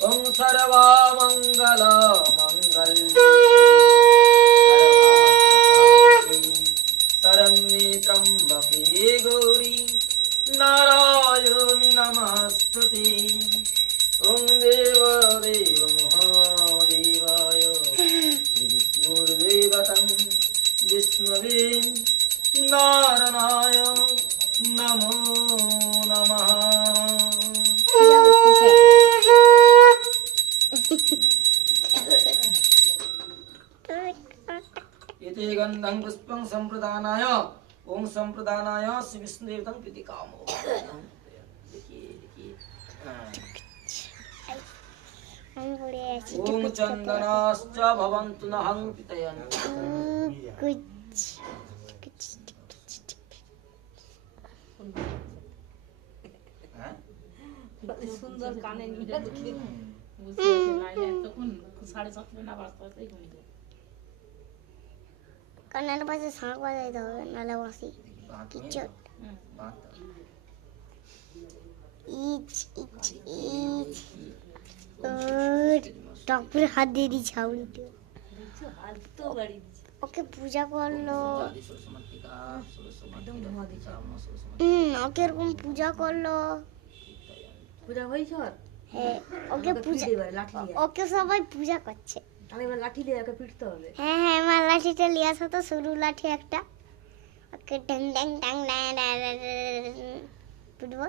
ওং সর্বমঙ্গল মঙ্গলে সর্বার্থ শরণ্যে ত্র্যম্বকে গৌরী নারায়ণী নমস্তুতে ওং দেবদেব মহাদেবায় শ্রী বিষ্ণুর্দেবতং বিষ্ণবে নারায়ণায় নমো নমঃ। एते गन्धं पुष्पं संप्रदानाय ओम संप्रदानाय श्री विष्णुदेवतं प्रीतिकामो। ओम चन्दनाश्च भवन्तु नहं पितयन्तु। সুন্দর কানে নিয়ে দেখি বুঝতে না তখন 7:30 না বাজতেই ঘুমিয়ে কানের পাশে শাঁখ বাজাইতে হবে নালে বাঁশি কিচ্ছু ইচ ইচ ইচ টকপুরে হাত দিয়ে দিচ্ছে হাউড়িতে ওকে পূজা করলো ওকে এরকম পূজা করলো পূজা হয়েছে হ্যাঁ ওকে পূজা ওকে সবাই পূজা করছে আমি এবার লাঠি দিয়ে ওকে পিটতে হবে হ্যাঁ হ্যাঁ আমার লাঠিটা নিয়ে আসো তো সরু লাঠি একটা ওকে ড্যাং ড্যাং ড্যাং ড্যাং পিটবো